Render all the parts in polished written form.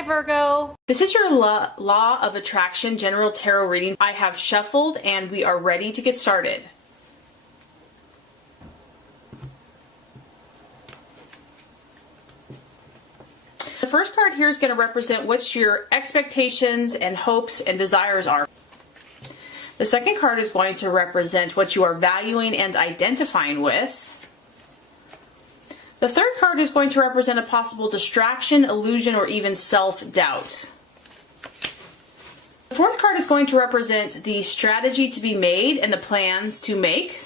Hi Virgo. This is your Law of Attraction General Tarot reading. I have shuffled and we are ready to get started. The first card here is going to represent what your expectations and hopes and desires are. The second card is going to represent what you are valuing and identifying with. The third card is going to represent a possible distraction, illusion, or even self-doubt. The fourth card is going to represent the strategy to be made and the plans to make.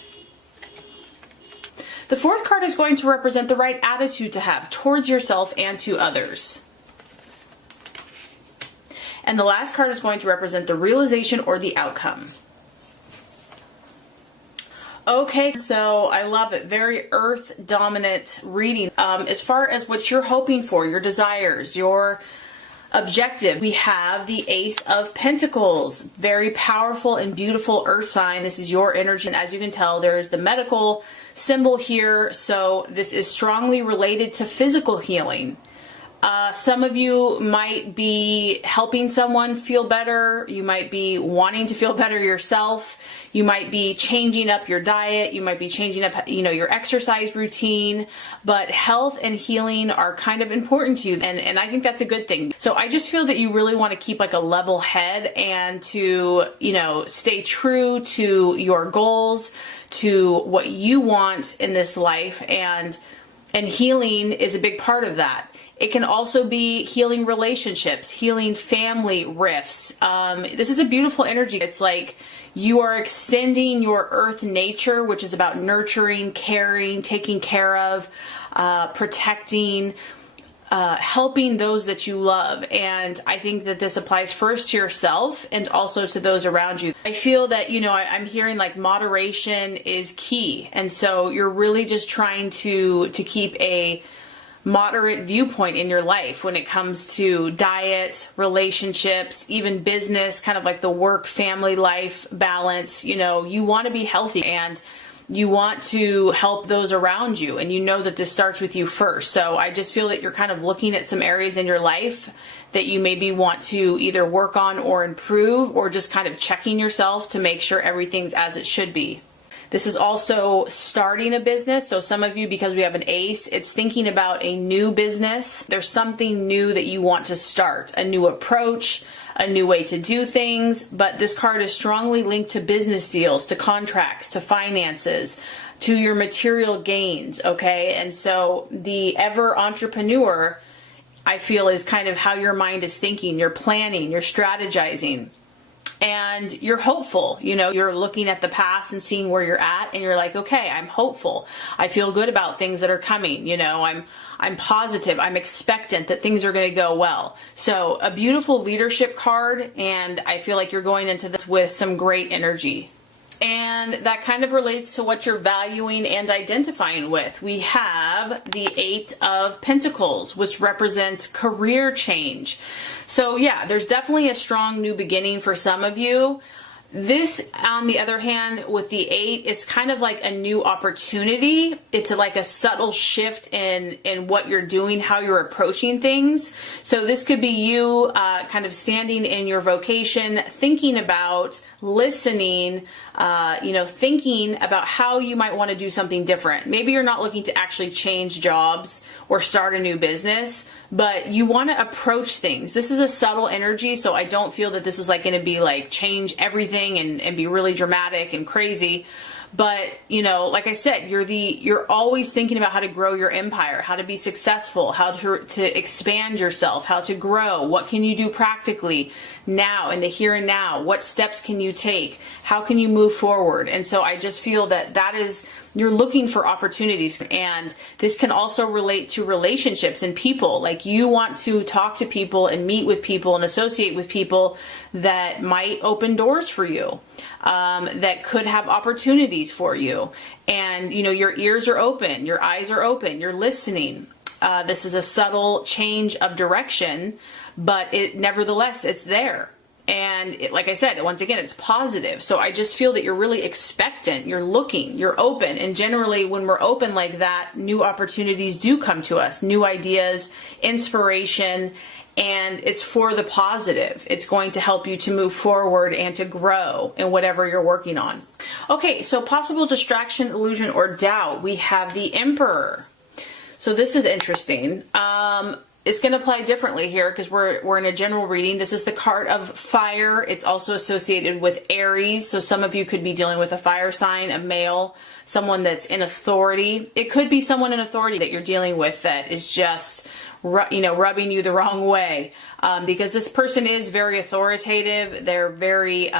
The fourth card is going to represent the right attitude to have towards yourself and to others. And the last card is going to represent the realization or the outcome. Okay, so I love it. Very earth dominant reading. As far as what you're hoping for, your desires, your objective, we have the Ace of Pentacles. Very powerful and beautiful earth sign. This is your energy. And as you can tell, there's the medical symbol here. So this is strongly related to physical healing. Some of you might be helping someone feel better. You might be wanting to feel better yourself. You might be changing up your diet. You might be changing up, your exercise routine. But health and healing are kind of important to you. And I think that's a good thing. So I just feel that you really want to keep like a level head and to, stay true to your goals, to what you want in this life. And healing is a big part of that. It can also be healing relationships, healing family rifts. This is a beautiful energy. It's like you are extending your earth nature, which is about nurturing, caring, taking care of, protecting, helping those that you love. And I think that this applies first to yourself and also to those around you. I feel that, I'm hearing like moderation is key. And so you're really just trying to keep a moderate viewpoint in your life when it comes to diet, relationships, even business, kind of like the work family life balance. You want to be healthy and you want to help those around you, and you know that this starts with you first. So I just feel that you're kind of looking at some areas in your life that you maybe want to either work on or improve, or just kind of checking yourself to make sure everything's as it should be. This is also starting a business. So some of you, because we have an ace, it's thinking about a new business. There's something new that you want to start, a new approach, a new way to do things. But this card is strongly linked to business deals, to contracts, to finances, to your material gains. Okay. And so the ever entrepreneur, I feel, is kind of how your mind is thinking. You're planning, you're strategizing. And you're hopeful, you're looking at the past and seeing where you're at, and you're like, okay, I'm hopeful. I feel good about things that are coming. I'm positive. I'm expectant that things are going to go well. So a beautiful leadership card, and I feel like you're going into this with some great energy. And that kind of relates to what you're valuing and identifying with. We have the Eight of Pentacles, which represents career change. So yeah, there's definitely a strong new beginning for some of you. This, on the other hand, with the eight, it's kind of like a new opportunity. It's like a subtle shift in what you're doing, how you're approaching things. So this could be you kind of standing in your vocation, thinking about listening, thinking about how you might want to do something different. Maybe you're not looking to actually change jobs or start a new business, but you want to approach things. This is a subtle energy, so I don't feel that this is like going to be like change everything and be really dramatic and crazy. But, like I said, you're always thinking about how to grow your empire, how to be successful, how to expand yourself, how to grow. What can you do practically now, in the here and now? What steps can you take? How can you move forward? And so I just feel that is, you're looking for opportunities. And this can also relate to relationships and people. Like you want to talk to people and meet with people and associate with people that might open doors for you, that could have opportunities for you. And, your ears are open, your eyes are open, you're listening. This is a subtle change of direction, but nevertheless, it's there. And like I said, once again, it's positive. So I just feel that you're really expectant, you're looking, you're open. And generally when we're open like that, new opportunities do come to us, new ideas, inspiration, and it's for the positive. It's going to help you to move forward and to grow in whatever you're working on. Okay, so possible distraction, illusion, or doubt. We have the Emperor. So this is interesting. It's going to apply differently here because we're in a general reading. This is the card of fire. It's also associated with Aries. So some of you could be dealing with a fire sign, a male, someone that's in authority. It could be someone in authority that you're dealing with that is just, rubbing you the wrong way. Because this person is very authoritative. They're very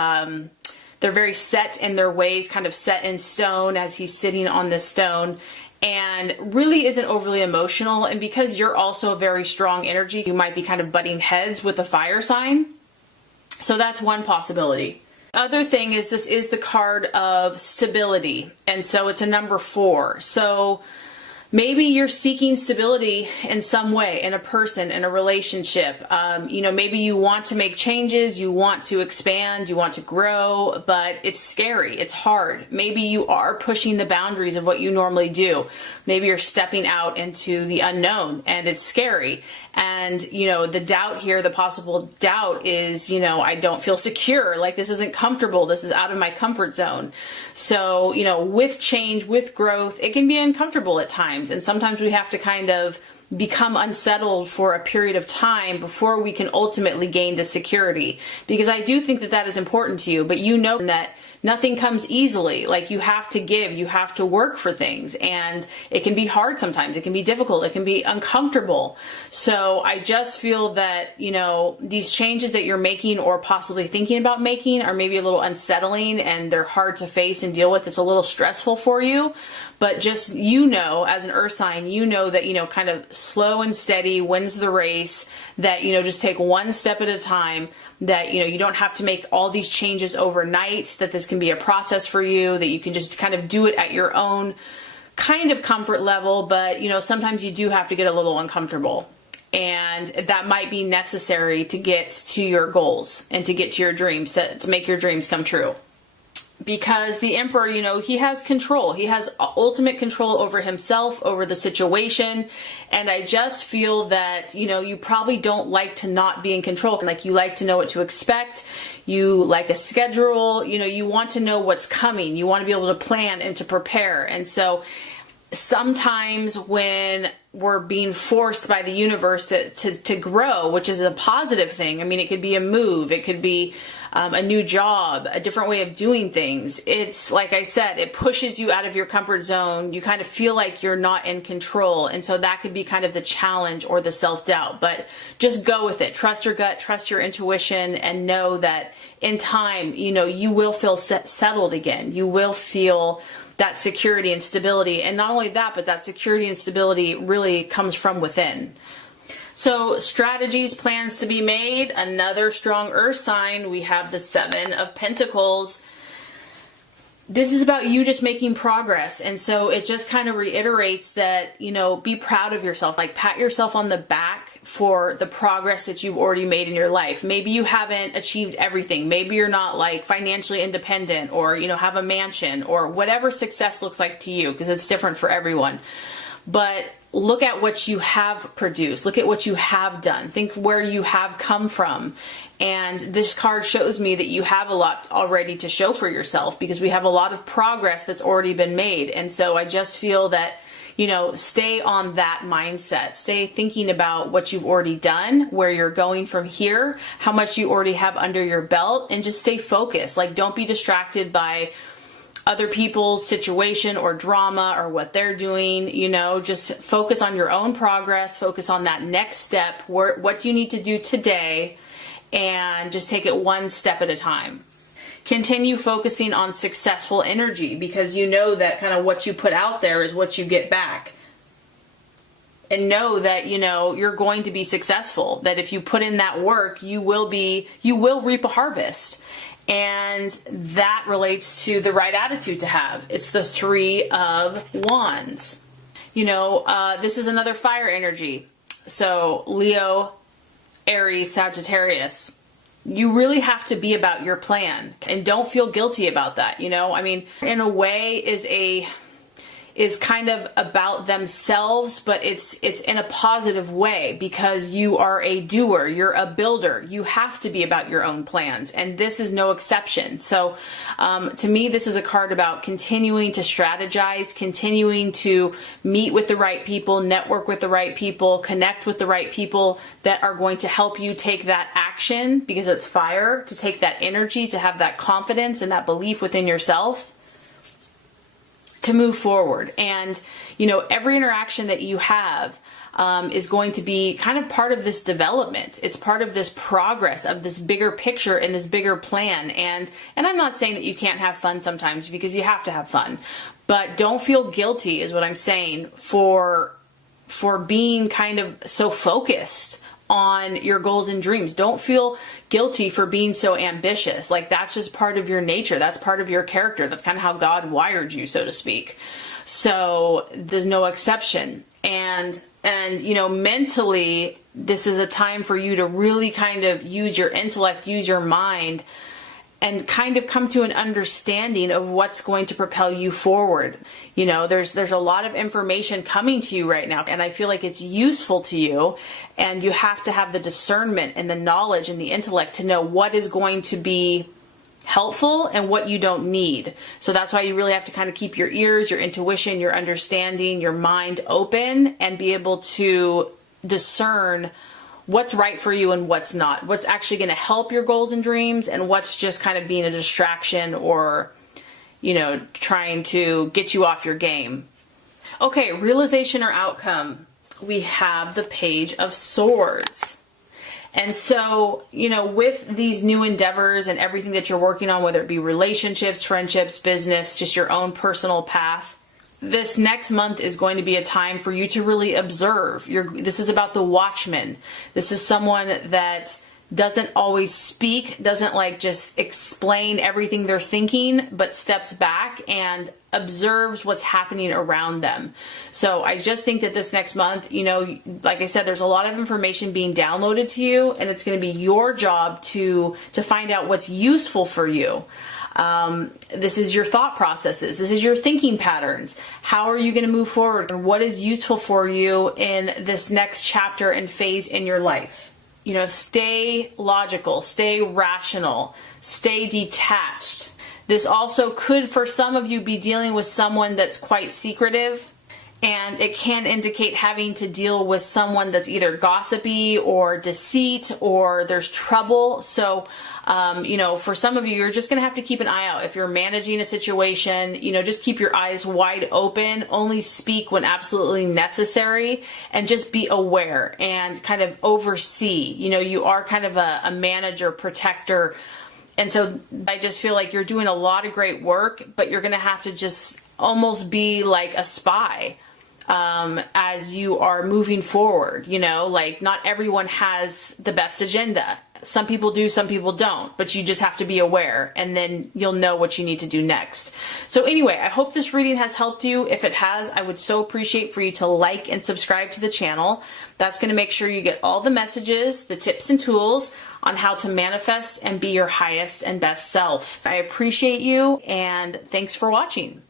set in their ways, kind of set in stone as he's sitting on this stone, and really isn't overly emotional. And because you're also a very strong energy, you might be kind of butting heads with the fire sign. So that's one possibility. Other thing is, this is the card of stability, and so it's a number 4. So maybe you're seeking stability in some way, in a person, in a relationship. Maybe you want to make changes, you want to expand, you want to grow, but it's scary, it's hard. Maybe you are pushing the boundaries of what you normally do. Maybe you're stepping out into the unknown, and it's scary. And, the doubt here, the possible doubt is, I don't feel secure. Like, this isn't comfortable. This is out of my comfort zone. So, with change, with growth, it can be uncomfortable at times. And sometimes we have to kind of become unsettled for a period of time before we can ultimately gain the security. Because I do think that that is important to you, but that nothing comes easily. Like, you have to give, you have to work for things, and it can be hard sometimes. It can be difficult. It can be uncomfortable. So I just feel that, these changes that you're making or possibly thinking about making are maybe a little unsettling, and they're hard to face and deal with. It's a little stressful for you, but just, as an earth sign, that, kind of slow and steady wins the race, that, just take one step at a time, that, you don't have to make all these changes overnight, that this can be a process for you, that you can just kind of do it at your own kind of comfort level. But, sometimes you do have to get a little uncomfortable, and that might be necessary to get to your goals and to get to your dreams, to make your dreams come true. Because the Emperor, he has control. He has ultimate control over himself, over the situation. And I just feel that, you probably don't like to not be in control. Like, you like to know what to expect. You like a schedule. You want to know what's coming. You want to be able to plan and to prepare. And so sometimes when we're being forced by the universe to grow, which is a positive thing. I mean, it could be a move. It could be a new job, a different way of doing things. It's like I said, it pushes you out of your comfort zone. You kind of feel like you're not in control. And so that could be kind of the challenge or the self-doubt, but just go with it. Trust your gut, trust your intuition, and know that in time, you will feel settled again. You will feel that security and stability. And not only that, but that security and stability really comes from within. So strategies, plans to be made. Another strong earth sign. We have the 7 of Pentacles. This is about you just making progress. And so it just kind of reiterates that, be proud of yourself. Like, pat yourself on the back for the progress that you've already made in your life. Maybe you haven't achieved everything. Maybe you're not like financially independent, or, have a mansion, or whatever success looks like to you, because it's different for everyone. But look at what you have produced. Look at what you have done. Think where you have come from. And this card shows me that you have a lot already to show for yourself, because we have a lot of progress that's already been made. And so I just feel that, stay on that mindset. Stay thinking about what you've already done, where you're going from here, how much you already have under your belt, and just stay focused. Like, don't be distracted by other people's situation or drama or what they're doing. Just focus on your own progress, focus on that next step. What do you need to do today, and just take it one step at a time. Continue focusing on successful energy, because that kind of what you put out there is what you get back. And know that, you're going to be successful, that if you put in that work, you will reap a harvest. And that relates to the right attitude to have. It's the 3 of Wands. This is another fire energy. So Leo, Aries, Sagittarius. You really have to be about your plan, and don't feel guilty about that. In a way is kind of about themselves, but it's in a positive way because you are a doer, you're a builder. You have to be about your own plans, and this is no exception. So to me, this is a card about continuing to strategize, continuing to meet with the right people, network with the right people, connect with the right people that are going to help you take that action, because it's fire, to take that energy, to have that confidence and that belief within yourself, to move forward. And, you know, every interaction that you have is going to be kind of part of this development. It's part of this progress of this bigger picture and this bigger plan. And I'm not saying that you can't have fun sometimes, because you have to have fun, but don't feel guilty is what I'm saying for being kind of so focused on your goals and dreams. Don't feel guilty for being so ambitious. Like, that's just part of your nature. That's part of your character. That's kind of how God wired you, so to speak. So there's no exception. And you know, mentally, this is a time for you to really kind of use your intellect, use your mind, and kind of come to an understanding of what's going to propel you forward. You know, there's a lot of information coming to you right now, and I feel like it's useful to you, and you have to have the discernment and the knowledge and the intellect to know what is going to be helpful and what you don't need. So that's why you really have to kind of keep your ears, your intuition, your understanding, your mind open, and be able to discern what's right for you and what's not, what's actually going to help your goals and dreams, and what's just kind of being a distraction or, you know, trying to get you off your game. Okay, realization or outcome. We have the Page of Swords. And so, you know, with these new endeavors and everything that you're working on, whether it be relationships, friendships, business, just your own personal path, this next month is going to be a time for you to really observe. This is about the watchman. This is someone that doesn't always speak, doesn't like just explain everything they're thinking, but steps back and observes what's happening around them. So I just think that this next month, you know, like I said, there's a lot of information being downloaded to you, and it's going to be your job to find out what's useful for you. This is your thought processes. This is your thinking patterns. How are you going to move forward? And what is useful for you in this next chapter and phase in your life? You know, stay logical, stay rational, stay detached. This also could, for some of you, be dealing with someone that's quite secretive, and it can indicate having to deal with someone that's either gossipy or deceit, or there's trouble. So, you know, for some of you, you're just going to have to keep an eye out. If you're managing a situation, you know, just keep your eyes wide open, only speak when absolutely necessary, and just be aware and kind of oversee. You know, you are kind of a manager, protector. And so I just feel like you're doing a lot of great work, but you're going to have to just almost be like a spy as you are moving forward. You know, like, not everyone has the best agenda. Some people do, some people don't, but you just have to be aware, and then you'll know what you need to do next. So anyway, I hope this reading has helped you. If it has, I would so appreciate for you to like and subscribe to the channel. That's going to make sure you get all the messages, the tips and tools on how to manifest and be your highest and best self. I appreciate you, and thanks for watching.